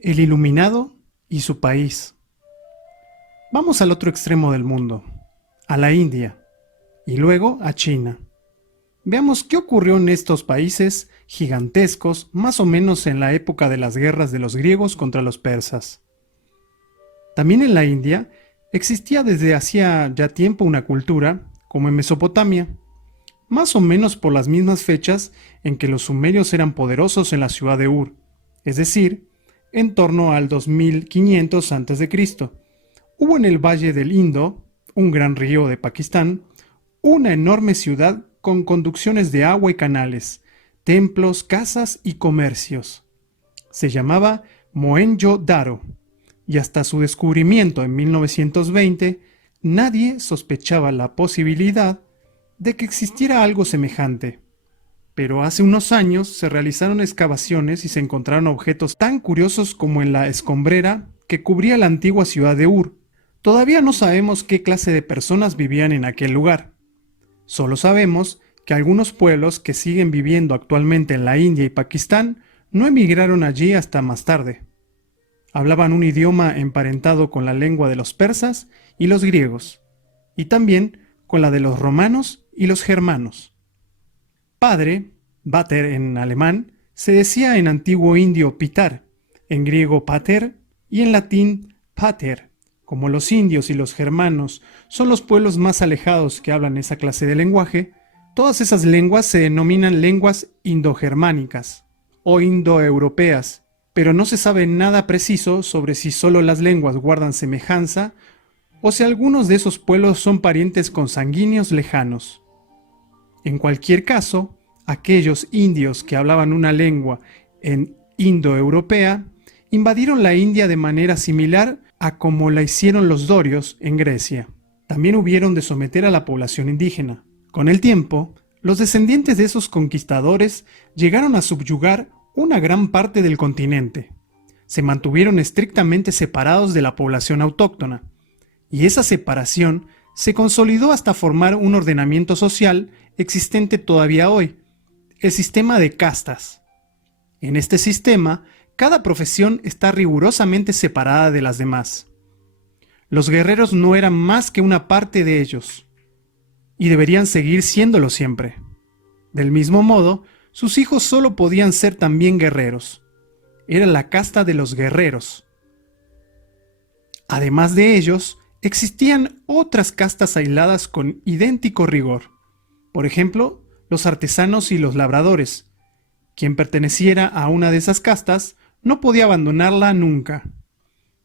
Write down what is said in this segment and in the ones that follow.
El iluminado y su país. Vamos al otro extremo del mundo, a la India, y luego a China. Veamos qué ocurrió en estos países gigantescos, más o menos en la época de las guerras de los griegos contra los persas. También en la India existía desde hacía ya tiempo una cultura, como en Mesopotamia, más o menos por las mismas fechas en que los sumerios eran poderosos en la ciudad de Ur, es decir, en torno al 2500 a.C. Hubo en el valle del Indo, un gran río de Pakistán, una enorme ciudad con conducciones de agua y canales, templos, casas y comercios. Se llamaba Mohenjo-Daro, y hasta su descubrimiento en 1920, nadie sospechaba la posibilidad de que existiera algo semejante. Pero hace unos años se realizaron excavaciones y se encontraron objetos tan curiosos como en la escombrera que cubría la antigua ciudad de Ur. Todavía no sabemos qué clase de personas vivían en aquel lugar. Solo sabemos que algunos pueblos que siguen viviendo actualmente en la India y Pakistán no emigraron allí hasta más tarde. Hablaban un idioma emparentado con la lengua de los persas y los griegos, y también con la de los romanos y los germanos. Padre, Vater en alemán, se decía en antiguo indio pitar, en griego pater y en latín pater. Como los indios y los germanos son los pueblos más alejados que hablan esa clase de lenguaje, todas esas lenguas se denominan lenguas indogermánicas o indoeuropeas, pero no se sabe nada preciso sobre si solo las lenguas guardan semejanza o si algunos de esos pueblos son parientes consanguíneos lejanos. En cualquier caso, aquellos indios que hablaban una lengua en indoeuropea invadieron la India de manera similar a como la hicieron los dorios en Grecia. También hubieron de someter a la población indígena. Con el tiempo, los descendientes de esos conquistadores llegaron a subyugar una gran parte del continente. Se mantuvieron estrictamente separados de la población autóctona, y esa separación se consolidó hasta formar un ordenamiento social existente todavía hoy, el sistema de castas. En este sistema, cada profesión está rigurosamente separada de las demás. Los guerreros no eran más que una parte de ellos, y deberían seguir siéndolo siempre. Del mismo modo, sus hijos solo podían ser también guerreros. Era la casta de los guerreros. Además de ellos, existían otras castas aisladas con idéntico rigor. Por ejemplo, los artesanos y los labradores. Quien perteneciera a una de esas castas no podía abandonarla nunca.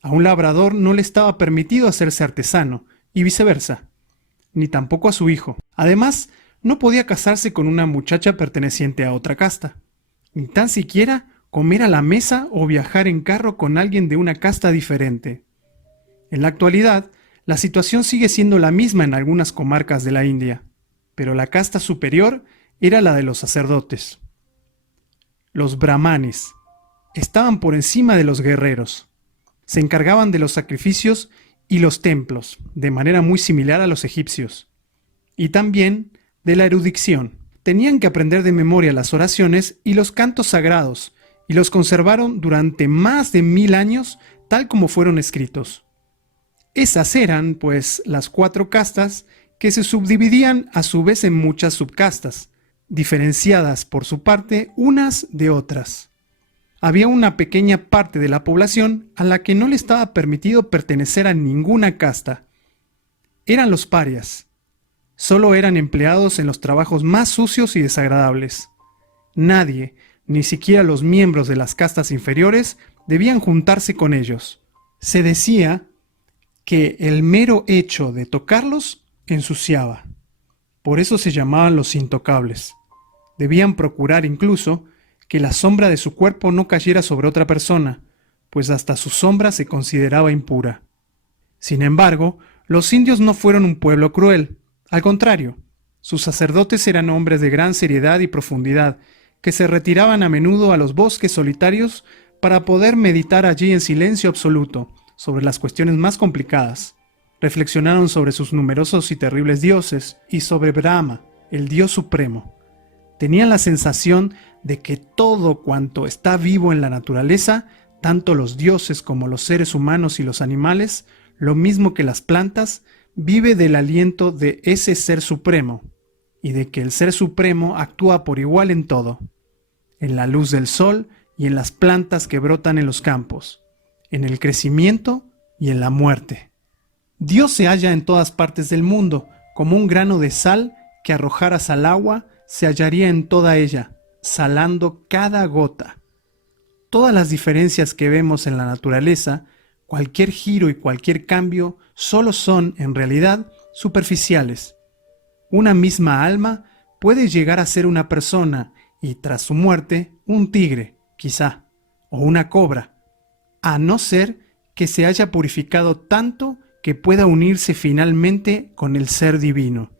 A un labrador no le estaba permitido hacerse artesano, y viceversa, ni tampoco a su hijo. Además, no podía casarse con una muchacha perteneciente a otra casta, ni tan siquiera comer a la mesa o viajar en carro con alguien de una casta diferente. En la actualidad, la situación sigue siendo la misma en algunas comarcas de la India, pero la casta superior era la de los sacerdotes. Los brahmanes estaban por encima de los guerreros. Se encargaban de los sacrificios y los templos, de manera muy similar a los egipcios. Y también de la erudición. Tenían que aprender de memoria las oraciones y los cantos sagrados, y los conservaron durante más de 1000 años tal como fueron escritos. Esas eran, pues, las 4 castas que se subdividían a su vez en muchas subcastas, diferenciadas por su parte unas de otras. Había una pequeña parte de la población a la que no le estaba permitido pertenecer a ninguna casta. Eran los parias. Solo eran empleados en los trabajos más sucios y desagradables. Nadie, ni siquiera los miembros de las castas inferiores, debían juntarse con ellos. Se decía que el mero hecho de tocarlos ensuciaba. Por eso se llamaban los intocables. Debían procurar incluso que la sombra de su cuerpo no cayera sobre otra persona, pues hasta su sombra se consideraba impura. Sin embargo, los indios no fueron un pueblo cruel. Al contrario, sus sacerdotes eran hombres de gran seriedad y profundidad, que se retiraban a menudo a los bosques solitarios para poder meditar allí en silencio absoluto sobre las cuestiones más complicadas. Reflexionaron sobre sus numerosos y terribles dioses y sobre Brahma, el Dios supremo. Tenían la sensación de que todo cuanto está vivo en la naturaleza Tanto los dioses como los seres humanos y los animales, lo mismo que las plantas, vive del aliento de ese Ser Supremo, y de que el Ser Supremo actúa por igual en todo, en la luz del sol y en las plantas que brotan en los campos, en el crecimiento y en la muerte. Dios se halla en todas partes del mundo, como un grano de sal que arrojaras al agua se hallaría en toda ella, salando cada gota. Todas las diferencias que vemos en la naturaleza, cualquier giro y cualquier cambio, solo son, en realidad, superficiales. Una misma alma puede llegar a ser una persona y, tras su muerte, un tigre, quizá, o una cobra, a no ser que se haya purificado tanto que pueda unirse finalmente con el ser divino.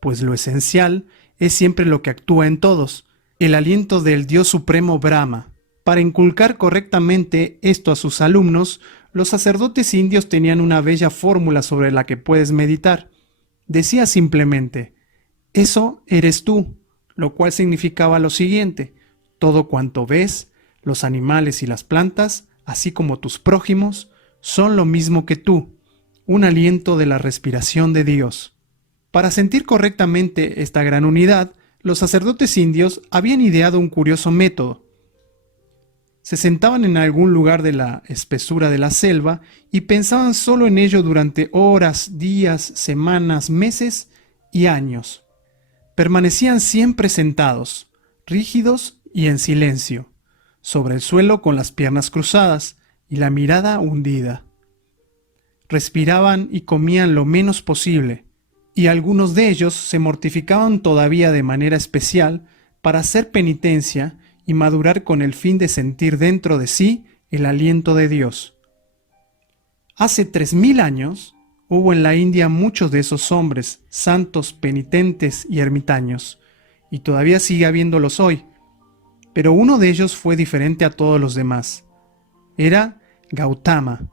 Pues lo esencial es siempre lo que actúa en todos, el aliento del Dios Supremo Brahma. Para inculcar correctamente esto a sus alumnos, los sacerdotes indios tenían una bella fórmula sobre la que puedes meditar. Decía simplemente, eso eres tú, lo cual significaba lo siguiente, todo cuanto ves, los animales y las plantas, así como tus prójimos, son lo mismo que tú, un aliento de la respiración de Dios. Para sentir correctamente esta gran unidad, los sacerdotes indios habían ideado un curioso método. Se sentaban en algún lugar de la espesura de la selva y pensaban solo en ello durante horas, días, semanas, meses y años. Permanecían siempre sentados, rígidos y en silencio, sobre el suelo con las piernas cruzadas y la mirada hundida. Respiraban y comían lo menos posible, y algunos de ellos se mortificaban todavía de manera especial para hacer penitencia y madurar con el fin de sentir dentro de sí el aliento de Dios. Hace 3000 años hubo en la India muchos de esos hombres, santos, penitentes y ermitaños, y todavía sigue habiéndolos hoy, pero uno de ellos fue diferente a todos los demás. Era Gautama,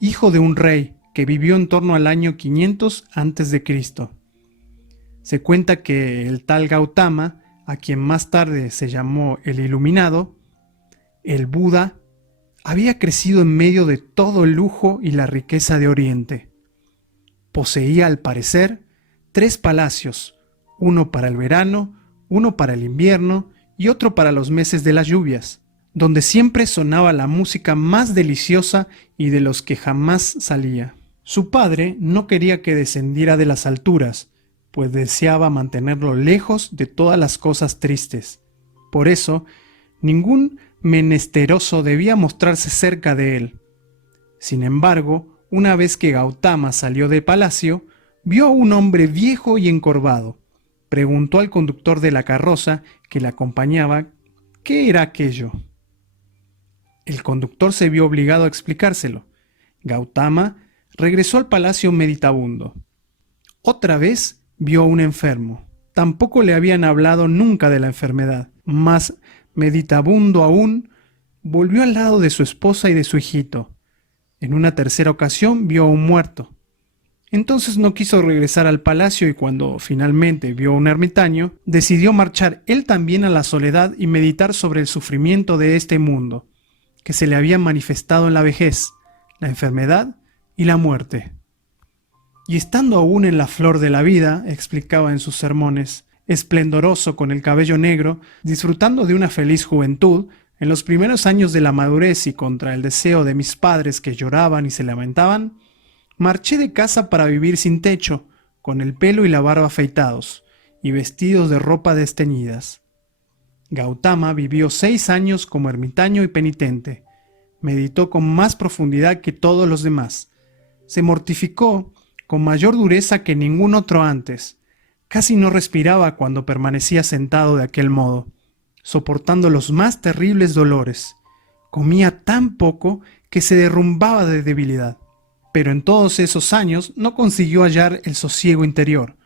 hijo de un rey que vivió en torno al año 500 a.C. Se cuenta que el tal Gautama, a quien más tarde se llamó el Iluminado, el Buda, había crecido en medio de todo el lujo y la riqueza de Oriente. Poseía, al parecer, 3 palacios, uno para el verano, uno para el invierno y otro para los meses de las lluvias, donde siempre sonaba la música más deliciosa y de los que jamás salía. Su padre no quería que descendiera de las alturas, pues deseaba mantenerlo lejos de todas las cosas tristes. Por eso, ningún menesteroso debía mostrarse cerca de él. Sin embargo, una vez que Gautama salió del palacio, vio a un hombre viejo y encorvado. Preguntó al conductor de la carroza que le acompañaba qué era aquello. El conductor se vio obligado a explicárselo. Gautama regresó al palacio meditabundo. Otra vez vio a un enfermo. Tampoco le habían hablado nunca de la enfermedad. Más meditabundo aún, volvió al lado de su esposa y de su hijito. En una tercera ocasión vio a un muerto. Entonces no quiso regresar al palacio y cuando finalmente vio a un ermitaño, decidió marchar él también a la soledad y meditar sobre el sufrimiento de este mundo, que se le había manifestado en la vejez, la enfermedad y la muerte. Y estando aún en la flor de la vida, explicaba en sus sermones, esplendoroso con el cabello negro, disfrutando de una feliz juventud, en los primeros años de la madurez y contra el deseo de mis padres que lloraban y se lamentaban, marché de casa para vivir sin techo, con el pelo y la barba afeitados, y vestidos de ropa desteñidas. Gautama vivió 6 años como ermitaño y penitente. Meditó con más profundidad que todos los demás. Se mortificó con mayor dureza que ningún otro antes. Casi no respiraba cuando permanecía sentado de aquel modo, soportando los más terribles dolores. Comía tan poco que se derrumbaba de debilidad. Pero en todos esos años no consiguió hallar el sosiego interior,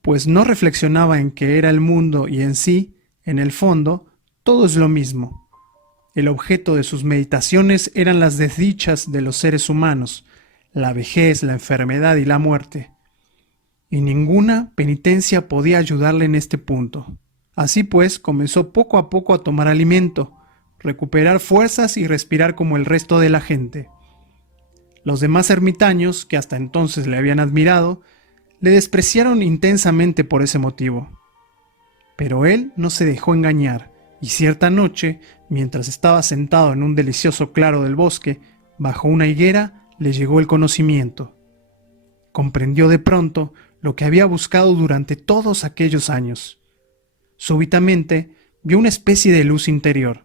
pues no reflexionaba en que era el mundo y en sí, en el fondo, todo es lo mismo. El objeto de sus meditaciones eran las desdichas de los seres humanos, la vejez, la enfermedad y la muerte. Y ninguna penitencia podía ayudarle en este punto. Así pues, comenzó poco a poco a tomar alimento, recuperar fuerzas y respirar como el resto de la gente. Los demás ermitaños, que hasta entonces le habían admirado, le despreciaron intensamente por ese motivo. Pero él no se dejó engañar, y cierta noche, mientras estaba sentado en un delicioso claro del bosque, bajo una higuera, le llegó el conocimiento. Comprendió de pronto lo que había buscado durante todos aquellos años. Súbitamente vio una especie de luz interior.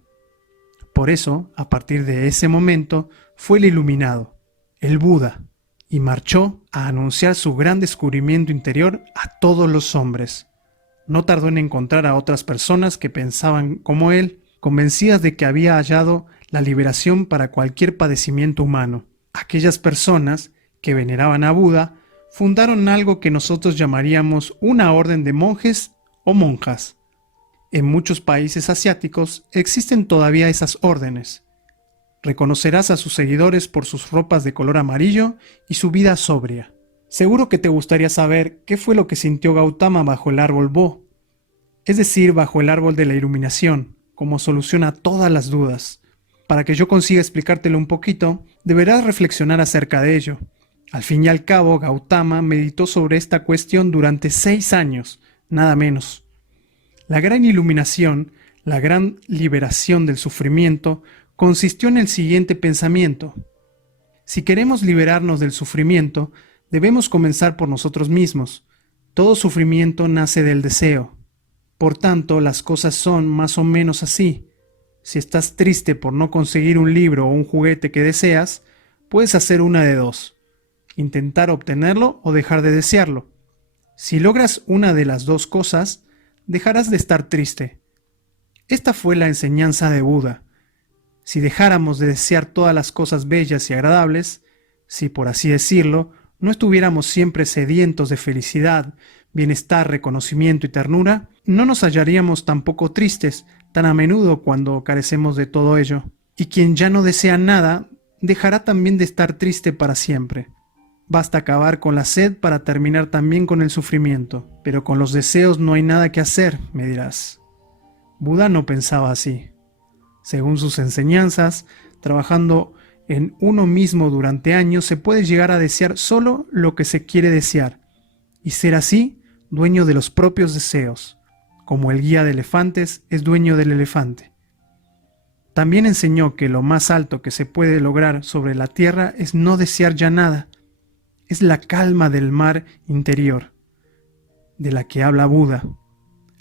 Por eso, a partir de ese momento, fue el iluminado, el Buda, y marchó a anunciar su gran descubrimiento interior a todos los hombres. No tardó en encontrar a otras personas que pensaban como él, convencidas de que había hallado la liberación para cualquier padecimiento humano. Aquellas personas que veneraban a Buda fundaron algo que nosotros llamaríamos una orden de monjes o monjas. En muchos países asiáticos existen todavía esas órdenes. Reconocerás a sus seguidores por sus ropas de color amarillo y su vida sobria. Seguro que te gustaría saber qué fue lo que sintió Gautama bajo el árbol Bo, es decir, bajo el árbol de la iluminación, como solución a todas las dudas. Para que yo consiga explicártelo un poquito, deberás reflexionar acerca de ello. Al fin y al cabo, Gautama meditó sobre esta cuestión durante 6 años, nada menos. La gran iluminación, la gran liberación del sufrimiento, consistió en el siguiente pensamiento. Si queremos liberarnos del sufrimiento, debemos comenzar por nosotros mismos. Todo sufrimiento nace del deseo. Por tanto, las cosas son más o menos así. Si estás triste por no conseguir un libro o un juguete que deseas, puedes hacer una de dos: intentar obtenerlo o dejar de desearlo. Si logras una de las dos cosas, dejarás de estar triste. Esta fue la enseñanza de Buda. Si dejáramos de desear todas las cosas bellas y agradables, si por así decirlo, no estuviéramos siempre sedientos de felicidad, bienestar, reconocimiento y ternura, no nos hallaríamos tampoco tristes tan a menudo cuando carecemos de todo ello. Y quien ya no desea nada, dejará también de estar triste para siempre. Basta acabar con la sed para terminar también con el sufrimiento. Pero con los deseos no hay nada que hacer, me dirás. Buda no pensaba así. Según sus enseñanzas, trabajando en uno mismo durante años, se puede llegar a desear solo lo que se quiere desear, y ser así dueño de los propios deseos, como el guía de elefantes es dueño del elefante. También enseñó que lo más alto que se puede lograr sobre la tierra es no desear ya nada. Es la calma del mar interior, de la que habla Buda,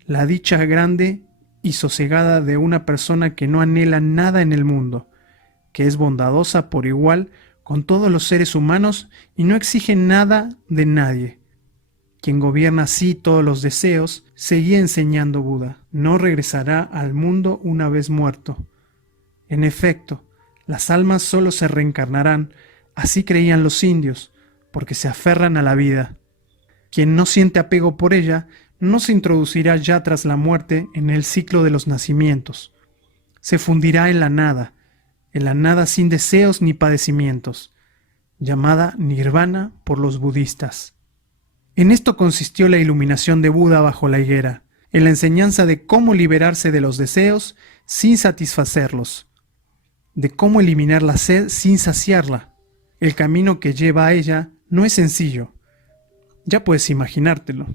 la dicha grande y sosegada de una persona que no anhela nada en el mundo, que es bondadosa por igual con todos los seres humanos y no exige nada de nadie. Quien gobierna así todos los deseos, seguía enseñando Buda, no regresará al mundo una vez muerto. En efecto, las almas solo se reencarnarán, así creían los indios, porque se aferran a la vida. Quien no siente apego por ella, no se introducirá ya tras la muerte en el ciclo de los nacimientos. Se fundirá en la nada sin deseos ni padecimientos, llamada nirvana por los budistas. En esto consistió la iluminación de Buda bajo la higuera, en la enseñanza de cómo liberarse de los deseos sin satisfacerlos, de cómo eliminar la sed sin saciarla. El camino que lleva a ella no es sencillo. Ya puedes imaginártelo.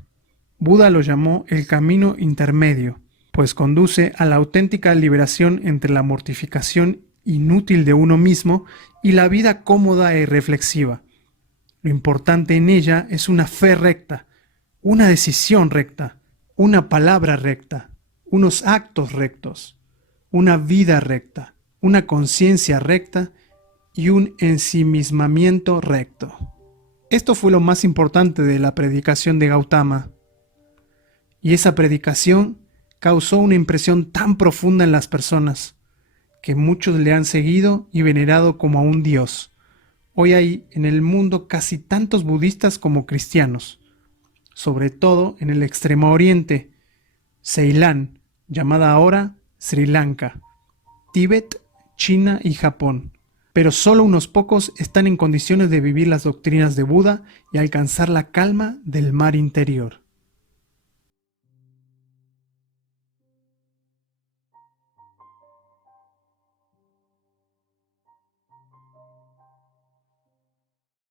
Buda lo llamó el camino intermedio, pues conduce a la auténtica liberación entre la mortificación inútil de uno mismo y la vida cómoda e reflexiva. Lo importante en ella es una fe recta, una decisión recta, una palabra recta, unos actos rectos, una vida recta, una conciencia recta y un ensimismamiento recto. Esto fue lo más importante de la predicación de Gautama. Y esa predicación causó una impresión tan profunda en las personas, que muchos le han seguido y venerado como a un dios. Hoy hay en el mundo casi tantos budistas como cristianos, sobre todo en el extremo oriente, Ceilán, llamada ahora Sri Lanka, Tíbet, China y Japón. Pero solo unos pocos están en condiciones de vivir las doctrinas de Buda y alcanzar la calma del mar interior.